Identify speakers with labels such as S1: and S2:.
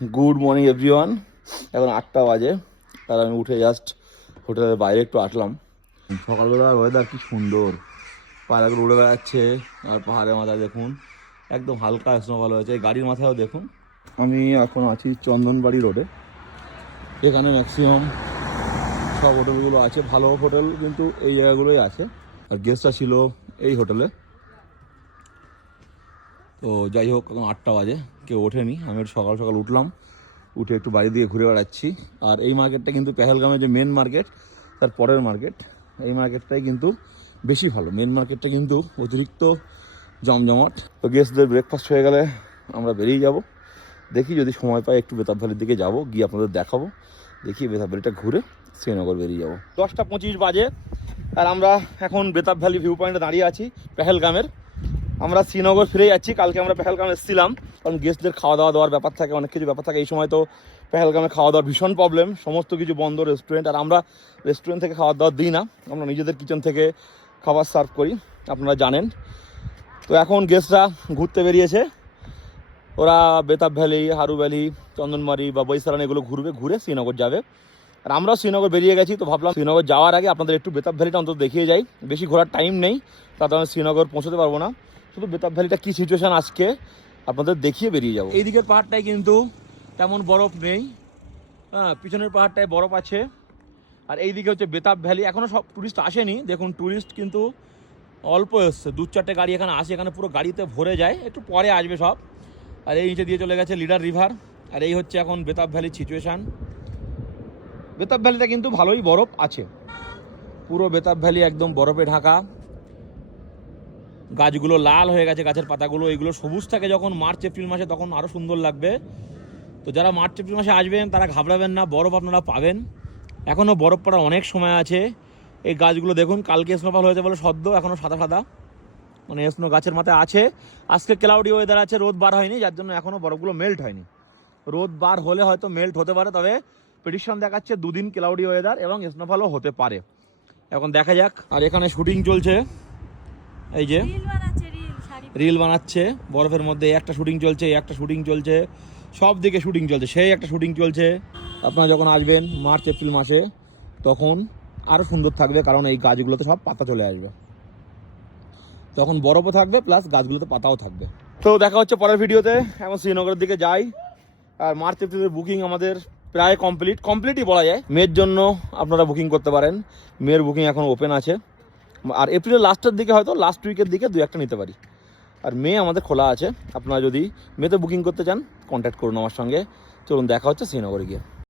S1: Good morning everyone এখন আটটা বাজে। আর আমি উঠে জাস্ট হোটেলের বাইরে একটু আসলাম। সকালবেলার ওয়েদার কি সুন্দর। পায়রাগুলো উড়ে বেড়াচ্ছে। আর পাহাড়ের মাথায় দেখুন, একদম হালকা স্নো ভালো হয়েছে গাড়ির মাথায়ও দেখুন, আমি এখন আছি চন্দনবাড়ি রোডে এখানে ম্যাক্সিমাম সব হোটেলগুলো আছে। ভালো হোটেল কিন্তু এই জায়গাগুলোই আছে। আর গেস্টটা ছিল এই হোটেলে তো যাই হোক, এখন আটটা বাজে। কেউ ওঠেনি। আমি একটু সকাল সকাল উঠলাম। উঠে একটু বাড়ি দিয়ে ঘুরে বেড়াচ্ছি। আর এই মার্কেটটা কিন্তু পেহেলগামের যে মেন মার্কেট তার পরের মার্কেট এই মার্কেটটাই কিন্তু বেশি ভালো। মেন মার্কেটটা কিন্তু অতিরিক্ত জমজমাট। তো গেস্টদের ব্রেকফাস্ট হয়ে গেলে আমরা বেরিয়ে যাব। দেখি যদি সময় পাই একটু বেতাব ভ্যালির দিকে যাব, গিয়ে আপনাদের দেখাবো। দেখি বেতাব ভ্যালিটা ঘুরে শ্রীনগর বেরিয়ে যাব। দশটা পঁচিশ বাজে। আর আমরা এখন বেতাব ভ্যালি ভিউ পয়েন্টে দাঁড়িয়ে আছি, পেহেলগামের। আমরা শ্রীনগর ফিরে যাচ্ছি, কালকে আমরা পেহেলগাম এসেছিলাম। কারণ গেস্টদের খাওয়া দাওয়া দেওয়ার ব্যাপার থাকে, অনেক কিছু ব্যাপার থাকে, এই সময় তো পেহেলগামে খাওয়া দাওয়ার ভীষণ প্রবলেম সমস্ত কিছু বন্ধ রেস্টুরেন্ট আর আমরা রেস্টুরেন্ট থেকে খাওয়া দাওয়া দিই না। আমরা নিজেদের কিচেন থেকে খাবার সার্ভ করি, আপনারা জানেন। তো এখন গেস্টরা ঘুরতে বেরিয়েছে। ওরা বেতাব ভ্যালি, হারু ভ্যালি, চন্দনমারি বা বৈশালান এগুলো ঘুরবে, ঘুরে শ্রীনগর যাবে। আর আমরাও শ্রীনগর বেরিয়ে গেছি, তো ভাবলাম শ্রীনগর যাওয়ার আগে আপনাদের একটু বেতাব ভ্যালিটা অন্তত দেখিয়ে যাই। বেশি ঘোরার টাইম নেই তাতে আমি শ্রীনগর পৌঁছতে পারব না। শুধু বেতাব ভ্যালিটা কী সিচুয়েশান আজকে? আপনাদের দেখিয়ে বেরিয়ে যাব। এই দিকের পাহাড়টায় কিন্তু তেমন বরফ নেই। হ্যাঁ পিছনের পাহাড়টায় বরফ আছে। আর এই দিকে হচ্ছে বেতাব ভ্যালি। এখনও সব টুরিস্ট আসেনি। দেখুন টুরিস্ট কিন্তু অল্প এসছে। দু চারটে গাড়ি এখানে আসে, এখানে পুরো গাড়িতে ভরে যায়। একটু পরে আসবে সব। আর এই নিচে দিয়ে চলে গেছে লিডার রিভার। আর এই হচ্ছে এখন বেতাব ভ্যালির সিচুয়েশান বেতাব ভ্যালিতে কিন্তু ভালোই বরফ আছে। পুরো বেতাব ভ্যালি একদম বরফে ঢাকা। গাছগুলো লাল হয়ে গেছে, গাছের পাতাগুলো এইগুলো সবুজ থাকে যখন মার্চ, এপ্রিল মাসে, তখন আরও সুন্দর লাগবে। তো যারা মার্চ, এপ্রিল মাসে আসবেন, তারা ঘাবড়াবেন না, বরফ আপনারা পাবেন। এখনও বরফ পড়ার অনেক সময় আছে। এই গাছগুলো দেখুন, কালকে স্নোফল হয়েছে বলে সদ্য এখনও সাদা সাদা। মানে স্নো গাছের মাথায় আছে। আজকে ক্লাউডি ওয়েদার আছে, রোদ বার হয়নি, যার জন্য এখনও বরফগুলো মেল্ট হয়নি। রোদ বার হলে হয়তো মেল্ট হতে পারে, তবে প্রেডিকশন দেখাচ্ছে দুদিন ক্লাউডি ওয়েদার এবং স্নোফলও হতে পারে। এখন দেখা যাক, আর এখানে শুটিং চলছে। এই যে
S2: রিল বানাচ্ছে
S1: বরফের মধ্যে একটা শুটিং চলছে একটা শুটিং চলছে সব দিকে শুটিং চলছে সেই একটা শুটিং চলছে। আপনারা যখন আসবেন মার্চ এপ্রিল মাসে তখন আরও সুন্দর থাকবে কারণ এই গাছগুলোতে সব পাতা চলে আসবে। তখন বরফও থাকবে প্লাস গাছগুলোতে পাতাও থাকবে। তো দেখা হচ্ছে পরের ভিডিওতে এখন শ্রীনগরের দিকে যাই। আর মার্চ এপ্রিলের বুকিং আমাদের প্রায় কমপ্লিট কমপ্লিটই বলা যায়। মেয়ের জন্য আপনারা বুকিং করতে পারেন। মেয়ের বুকিং এখন ওপেন আছে। আর এপ্রিলের লাস্টের দিকে হয়তো লাস্ট উইকের দিকে দু একটা নিতে পারি। আর মে আমাদের খোলা আছে। আপনারা যদি মেতে বুকিং করতে চান কন্ট্যাক্ট করুন আমার সঙ্গে। চলুন, দেখা হচ্ছে শ্রীনগরে গিয়ে।